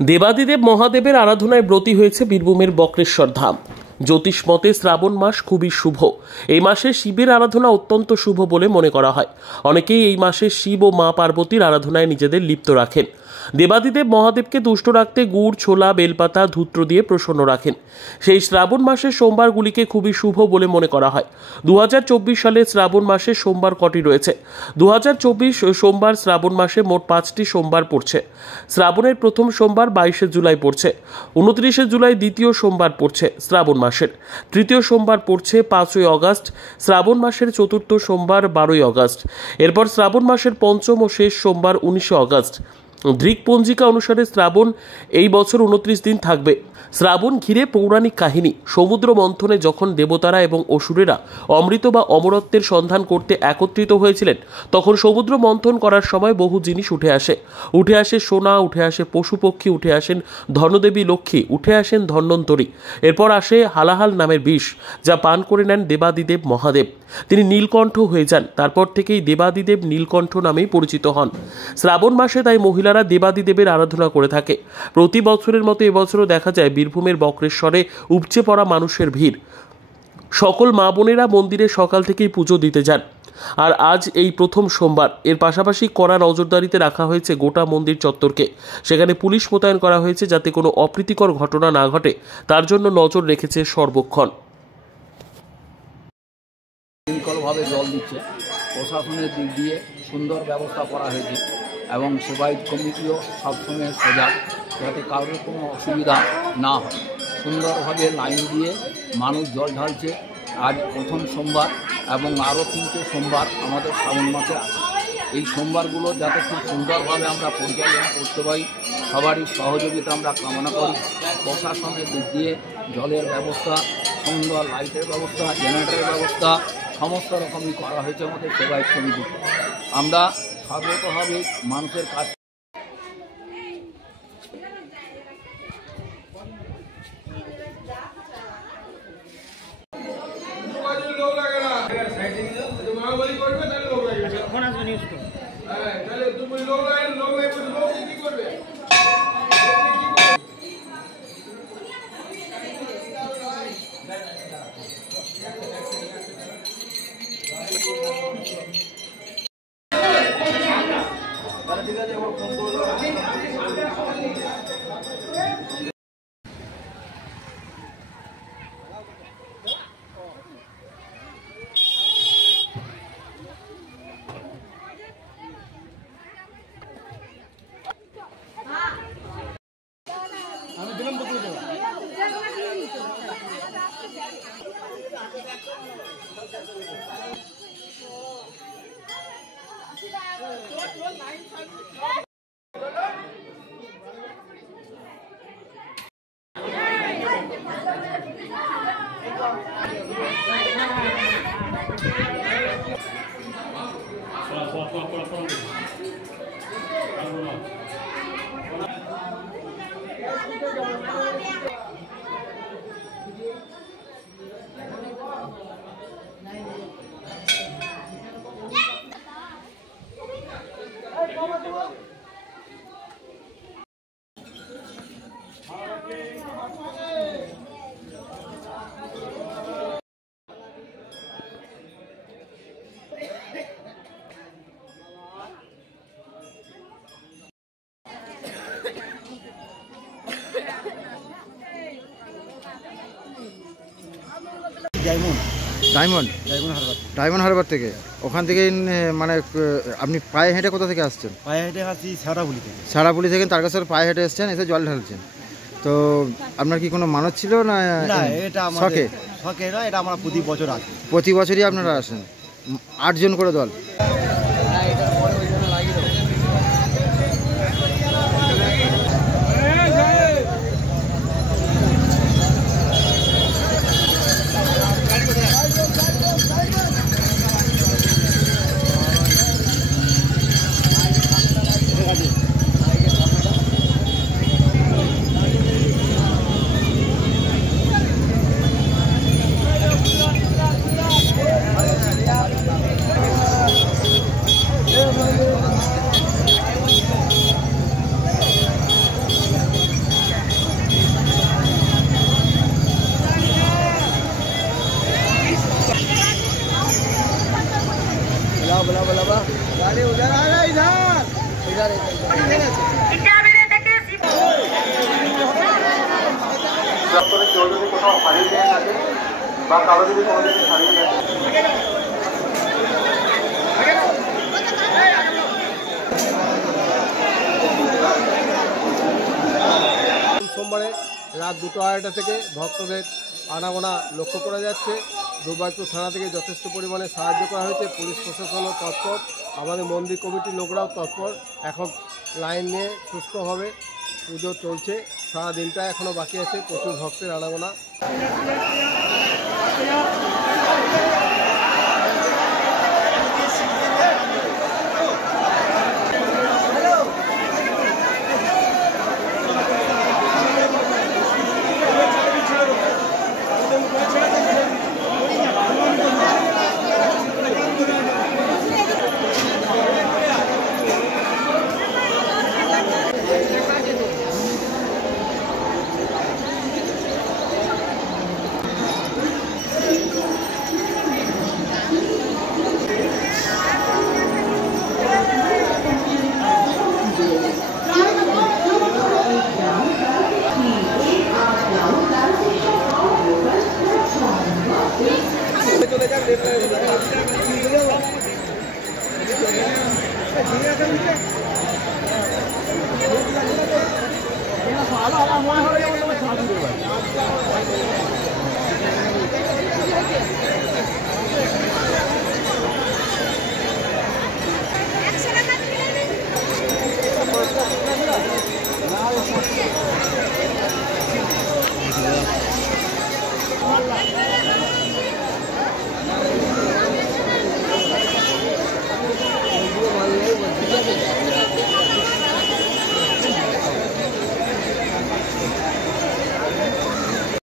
দেবাদিদেব মহাদেবের আরাধনায় ব্রতী হয়েছে বীরভূমের বক্রেশ্বর ধাম। জ্যোতিষ মতে শ্রাবণ মাস খুবই শুভ। এই মাসে শিবের আরাধনা অত্যন্ত শুভ বলে মনে করা হয়। অনেকেই এই মাসে শিব ও মা পার্বতীর আরাধনায় নিজেদের লিপ্ত রাখেন। দেবাদিদেব মহাদেবকে তুষ্ট রাখতে গুড়, ছোলা, বেলপাতা, ধূত্র দিয়ে প্রসন্ন রাখেন। সেই শ্রাবণ মাসের সোমবারগুলিকে খুবই শুভ বলে মনে করা হয়। 2024 সালে শ্রাবণ মাসে সোমবার কটি রয়েছে? 2024 সোমবার শ্রাবণ মাসে মোট 5টি সোমবার পড়ছে। শ্রাবণের প্রথম সোমবার 22 জুলাই পড়ছে। 29 জুলাই দ্বিতীয় সোমবার পড়ছে শ্রাবণ মাসের। তৃতীয় সোমবার পড়ছে 5 অগস্ট। শ্রাবণ মাসের চতুর্থ সোমবার 12 অগস্ট। এরপর শ্রাবণ মাসের পঞ্চম ও শেষ সোমবার 19 অগস্ট। গ্রিক পঞ্জিকা অনুসারে শ্রাবণ এই বছর 29 দিন থাকবে। শ্রাবণ ঘিরে পৌরাণিক কাহিনী। সমুদ্র মন্থনে যখন দেবতারা এবং অসুরেরা অমৃত বা অমরত্বের সন্ধান করতে একত্রিত হয়েছিলেন, তখন সমুদ্র মন্থন করার সময় বহু জিনিস উঠে আসে সোনা, উঠে আসে পশু পক্ষী, উঠে আসেন ধনদেবী লক্ষ্মী, উঠে আসেন ধন্বন্তরী। এরপর আসে হালাহাল নামের বিষ, যা পান করে নেন দেবাদিদেব মহাদেব। তিনি নীলকণ্ঠ হয়ে যান। তারপর থেকেই দেবাদিদেব নীলকণ্ঠ নামেই পরিচিত হন। শ্রাবণ মাসে তাই মহিলারা দেবাদিদেবের আরাধনা করে থাকে। প্রতি বছরের মতো এবছরও দেখা যায় বীরভূমের বক্রেশ্বরে উপচে পড়া মানুষের ভিড়। সকল মা বোনেরা মন্দিরে সকাল থেকেই পুজো দিতে যান। আর আজ এই প্রথম সোমবার। এর পাশাপাশি কড়া নজরদারিতে রাখা হয়েছে গোটা মন্দির চত্বরকে। সেখানে পুলিশ মোতায়েন করা হয়েছে যাতে কোনো অপ্রীতিকর ঘটনা না ঘটে, তার জন্য নজর রেখেছে সর্বক্ষণ। শৃঙ্খলভাবে জল দিচ্ছে, প্রশাসনের দিক দিয়ে সুন্দর ব্যবস্থা করা হয়েছে এবং সেবায়িত কমিটিও সবসময় সজাগ যাতে কারোর কোনো অসুবিধা না হয়। সুন্দরভাবে লাইন দিয়ে মানুষ জল ঢালছে। আজ প্রথম সোমবার এবং আরও 3টে সোমবার আমাদের শ্রাবণ মাসে আছে। এই সোমবারগুলো যাতে খুব সুন্দরভাবে আমরা পরিচালনা করতে পারি, সবারই সহযোগিতা আমরা কামনা করি। প্রশাসনের দিক দিয়ে জলের ব্যবস্থা, সুন্দর লাইটের ব্যবস্থা, জেনারেটরের ব্যবস্থা সমস্ত রকমই করা হয়েছে আমাদের সেবায়িত কমিটিতে। আমরা সর্বতভাবে মানুষের কাছ ডায়মন্ড হারবার থেকে। ওখান থেকে মানে আপনি পায়ে হেঁটে কোথা থেকে আসছেন? পায়ে হেঁটে আসছি সারাপুলি থেকে তারকেশ্বর পায়ে হেঁটে এসছেন, এসে জল ঢালছেন। তো আপনার কি কোনো মানত ছিল না? এটা শখে নয়, এটা আমরা প্রতি বছর আসি। প্রতি বছরই আপনারা আসেন? 8 জন করে দল? কেউ যদি কোথাও হারিয়ে নিয়ে থাকে বা কারো যদি কোনো জিনিস হারিয়ে থাকে সোমবারে রাত 2:30 থেকে ভক্তদের আনাগোনা লক্ষ্য করা যাচ্ছে। দুর্গাপুর থানা থেকে যথেষ্ট পরিমাণে সাহায্য করা হয়েছে, পুলিশ প্রশাসনও তৎপর, আমাদের মন্দির কমিটির লোকরাও তৎপর। এখন লাইন নিয়ে সুস্থভাবে পুজো চলছে, সারা দিনটা এখনও বাকি আছে, প্রচুর ভক্তের আনাগোনা। চলে